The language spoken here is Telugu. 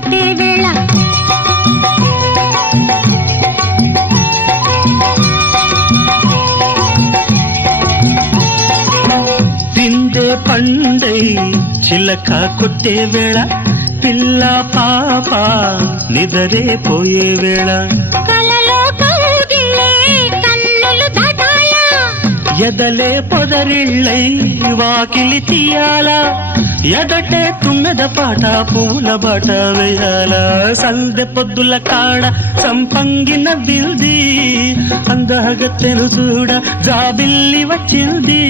కట్టే వేళ తిందే పండై చిలక కొట్టే వేళ పిల్ల పాప నిదరే పోయే వేళ కలలో కౌగిలే కన్నులు దాటాలా ఎదలే పొదరిళ్ళై వాకిలి తీయాలా ఎదటే తుమ్మెద పాట పూల బాట వేయాల సందె పొద్దుల కాడ సంపంగిన బిల్ది అందగత్తెను చూడ జాబిల్లి వచ్చింది.